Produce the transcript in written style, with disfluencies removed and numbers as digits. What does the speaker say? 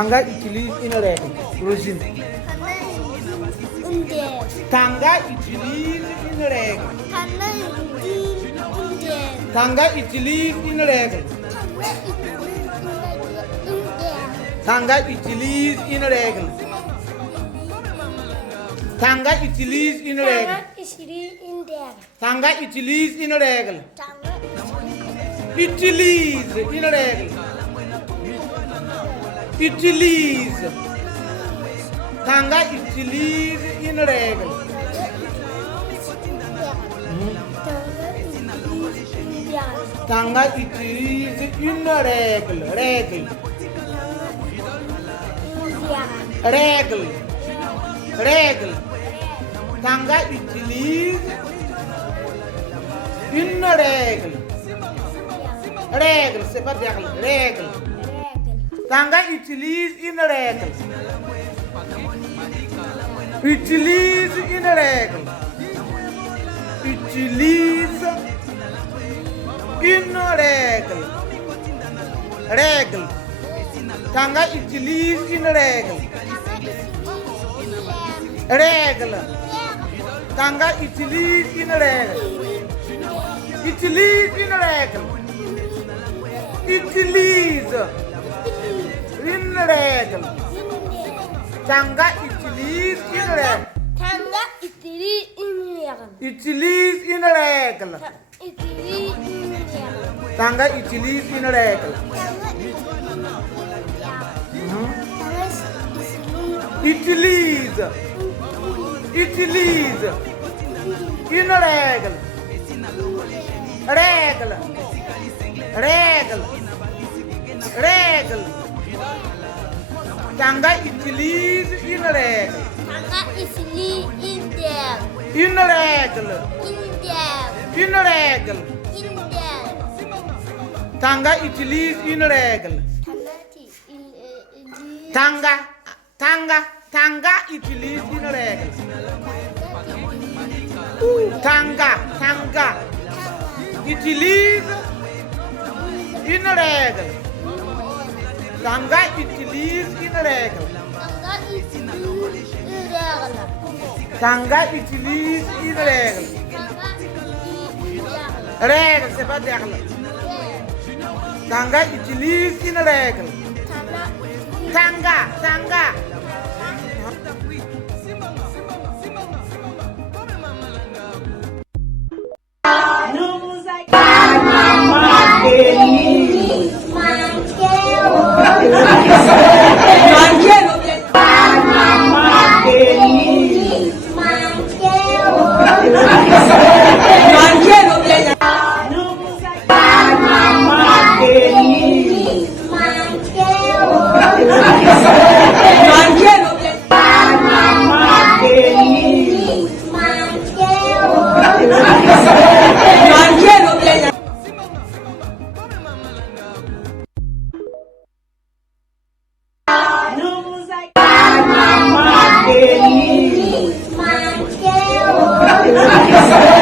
Tanga utilise une règle. Rosine. Tanga utilise une règle. Tanga utilise une règle. Tanga utilise une règle. Tanga utilise une règle. Tanga utilise une règle. Utilise une règle. Utilise. Tanga utilise une règle. Tanga utilise une règle. Règle. Règle. Règle. Tanga utilise une règle. Règle, c'est pas règle. Règle. Tanga utilise une règle. Utilise une règle. Utilise une règle. Règle. Tanga utilise une règle. Règle. Tanga utilise une règle. Utilise une règle. Utilise une règle. Tanga utilise une règle. Tanga utilise une règle. Utilise une règle. Tanga utilise une règle. Utilise. Utilise une règle. Règle. Règle. Règle. Tanga utilise une règle. Tanga utilise une règle. Une règle. Une règle. Tanga utilise une règle. Tanga. Tanga. Tanga utilise une règle. Tanga. Tanga utilise une règle. Tanga utilise une règle. Tanga utilise une règle. Règle, c'est pas règle. Tanga utilise une règle. Tanga, tanga. Manqueu.